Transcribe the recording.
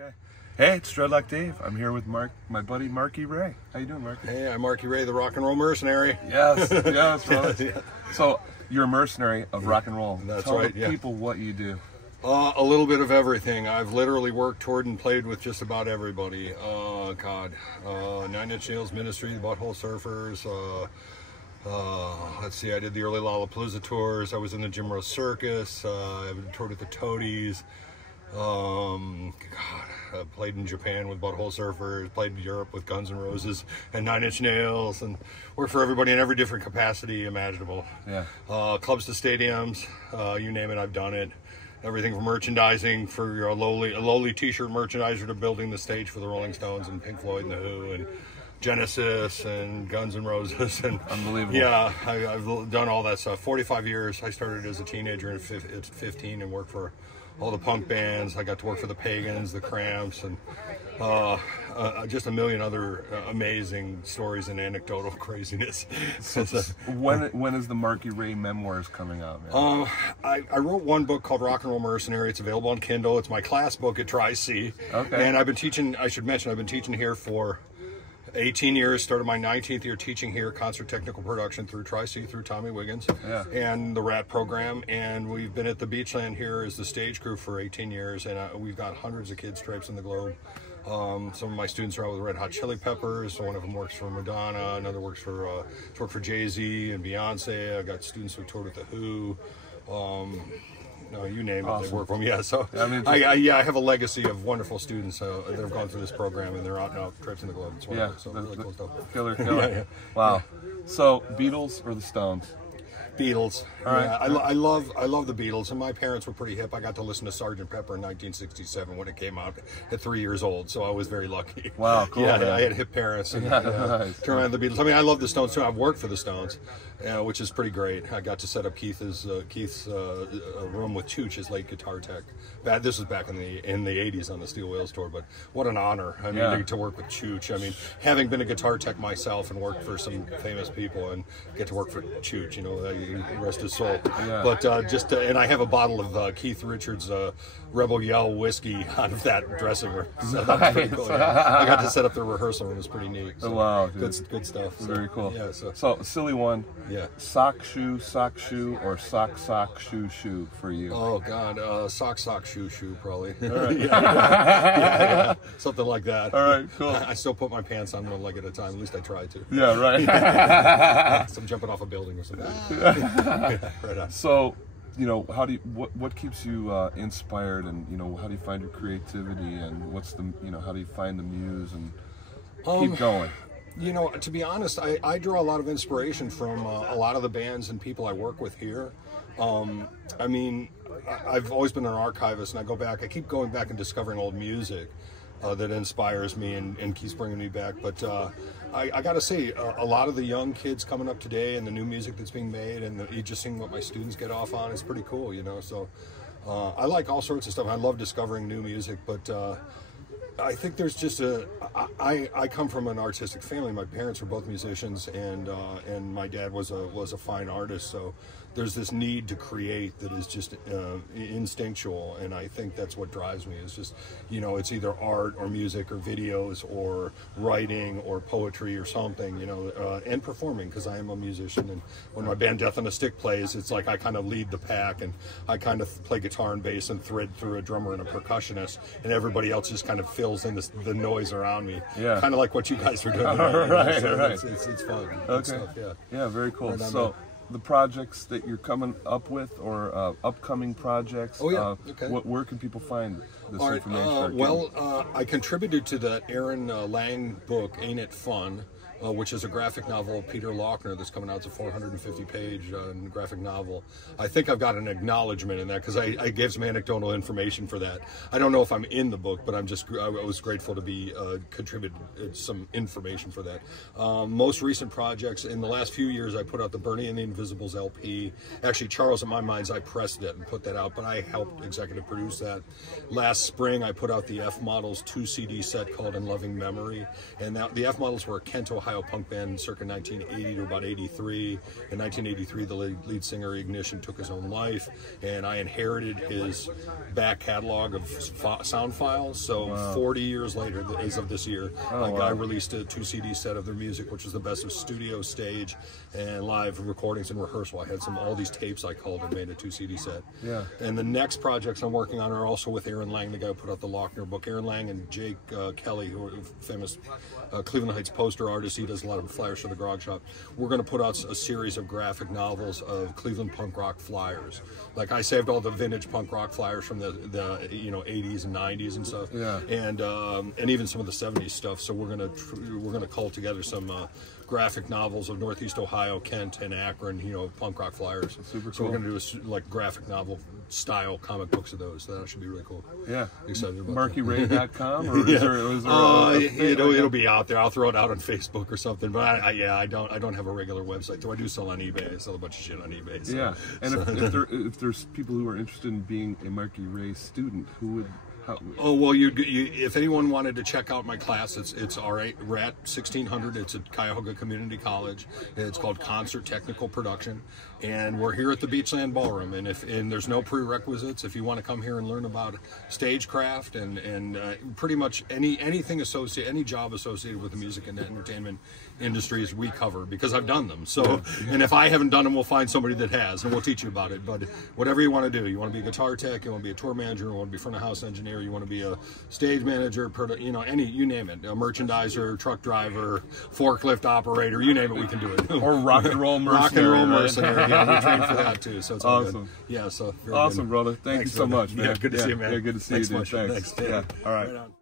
Okay. Hey, it's Dreadlock Dave. I'm here with my buddy Marky Ray. How you doing, Marky? Hey, I'm Marky Ray, the rock and roll mercenary. Yes, yes, brother. Yeah. So you're a mercenary of rock and roll. That's Tell right, the yeah. people what you do. A little bit of everything. I've literally worked, toured, and played with just about everybody. Nine Inch Nails Ministry, the Butthole Surfers. Let's see, I did the early Lollapalooza tours. I was in the Jim Rose Circus. I toured with the Toadies. I played in Japan with Butthole Surfers, played in Europe with Guns N' Roses and Nine Inch Nails, and worked for everybody in every different capacity imaginable. Yeah. Clubs to stadiums, you name it, I've done it. Everything from merchandising for your lowly t-shirt merchandiser to building the stage for the Rolling Stones and Pink Floyd and The Who and Genesis and Guns N' Roses. And Unbelievable. yeah, I've done all that stuff. 45 years. I started as a teenager at 15 and worked for all the punk bands. I got to work for the Pagans, the Cramps, and just a million other amazing stories and anecdotal craziness. When is the Marky Ray memoirs coming out, man? I wrote one book called Rock and Roll Mercenary. It's available on Kindle. It's my class book at Tri-C. Okay. And I've been teaching, I should mention, I've been teaching here for 18 years, started my 19th year teaching here, concert technical production through Tri-C, through Tommy Wiggins, Yeah. and the RAT program. And we've been at the Beachland here as the stage crew for 18 years, and we've got hundreds of kids traipsing the globe. Some of my students are out with Red Hot Chili Peppers. So one of them works for Madonna, another works for Jay-Z and Beyonce. I've got students who toured with The Who. No, you name it, Awesome. they work for me. Yeah, so I mean, I have a legacy of wonderful students that have gone through this program, and they're out now traipsing the globe. It's Yeah, wonderful. So really cool stuff. Killer. Yeah. Wow. So Beatles or the Stones? Beatles. All right. Yeah, I love the Beatles, and my parents were pretty hip. I got to listen to Sgt. Pepper in 1967 when it came out at 3 years old, so I was very lucky. Wow, cool. Yeah, man. I had hip parents. And, Nice. turn around the Beatles. I mean, I love the Stones too. I've worked for the Stones, which is pretty great. I got to set up Keith's room with Chooch, his late guitar tech. This was back in the 80s on the Steel Wheels tour, but what an honor! I mean, Yeah. to work with Chooch. I mean, having been a guitar tech myself and worked for some famous people, and get to work for Chooch, you know, rest his soul. Yeah. But and I have a bottle of Keith Richards Rebel Yell whiskey out of that dressing room. So that's pretty cool. Yeah. I got to set up the rehearsal, and it was pretty neat. So Wow, dude. good stuff. So, Very cool. Yeah. So silly one. Yeah. Sock shoe, or sock shoe for you? Oh God, sock shoe probably. Right. yeah, something like that. All right, cool. I still put my pants on one leg at a time. At least I try to. Yeah, right. So I'm jumping off a building or something. Right on. So, you know, what keeps you inspired, and you know, how do you find your creativity, and how do you find the muse and keep going? You know, to be honest, I draw a lot of inspiration from a lot of the bands and people I work with here. I mean, I've always been an archivist, and I keep going back and discovering old music that inspires me and keeps bringing me back. But I got to say, a lot of the young kids coming up today and the new music that's being made, and you just seeing what my students get off on, is pretty cool, you know. So I like all sorts of stuff. I love discovering new music, but I think there's just I come from an artistic family. My parents were both musicians, and my dad was a fine artist. So there's this need to create that is just instinctual, and I think that's what drives me. It's just, you know, it's either art or music or videos or writing or poetry or something, you know, and performing, because I am a musician. And when my band Death on a Stick plays, it's like I kind of lead the pack, and I kind of play guitar and bass and thread through a drummer and a percussionist, and everybody else just kind of fills in the noise around me. Yeah. Kind of like what you guys are doing. Right, So right. It's fun. Good Okay. stuff, yeah. Yeah, very cool. Right on, So man. the projects that you're coming up with, or upcoming projects, Oh, yeah. Okay. where can people find this All right. information? I contributed to the Aaron Lang book, Ain't It Fun? Which is a graphic novel of Peter Lochner that's coming out. It's a 450-page graphic novel. I think I've got an acknowledgement in that, because I gave some anecdotal information for that. I don't know if I'm in the book, but I was grateful to be contributed some information for that. Most recent projects, in the last few years, I put out the Bernie and the Invisibles LP. Actually, Charles and My Minds, I pressed it and put that out, but I helped executive produce that. Last spring, I put out the F Models 2 CD set called In Loving Memory, and the F Models were a Kent, Ohio Ohio punk band circa 1980 to about 83. In 1983, the lead singer Ignition took his own life, and I inherited his back catalog of sound files. So 40 years later, as of this year, I released a 2 CD set of their music, which was the best of studio, stage, and live recordings and rehearsal. I had all these tapes I called and made a 2 CD set. Yeah. And the next projects I'm working on are also with Aaron Lang, the guy who put out the Lochner book. Aaron Lang and Jake Kelly, who are famous Cleveland Heights poster artists. He does a lot of flyers for the Grog Shop. We're going to put out a series of graphic novels of Cleveland punk rock flyers. Like, I saved all the vintage punk rock flyers from the 80s and 90s and stuff. Yeah. And even some of the 70s stuff. So we're gonna cull together some graphic novels of Northeast Ohio, Kent, and Akron, punk rock flyers. Super cool. So we're going to do like graphic novel style comic books of those. That should be really cool. Yeah. Excited about MarkyRay.com, or it'll be out there. I'll throw it out on Facebook or something. But I don't have a regular website. Though I do sell on eBay. I sell a bunch of shit on eBay. So. Yeah. And if there's people who are interested in being a Marky Ray student, who would? Oh, well, if anyone wanted to check out my class, it's RA, RAT 1600. It's at Cuyahoga Community College. It's called Concert Technical Production, and we're here at the Beachland Ballroom. And there's no prerequisites. If you want to come here and learn about stagecraft and pretty much anything associated, any job associated with the music and entertainment industries, we cover, because I've done them. So, and if I haven't done them, we'll find somebody that has, and we'll teach you about it. But whatever you want to do, you want to be a guitar tech, you want to be a tour manager, you want to be front of house engineer, you want to be a stage manager, you name it, a merchandiser, truck driver, forklift operator, you name it, we can do it. Or rock and roll mercenary. Rock and roll mercenary. Yeah, we train for that too. So it's all awesome. Good. Yeah, so awesome, good. Brother. Thanks you so much, man. Yeah, good to see you, man. Yeah, good to see you, dude. Thanks. Yeah, all right. On.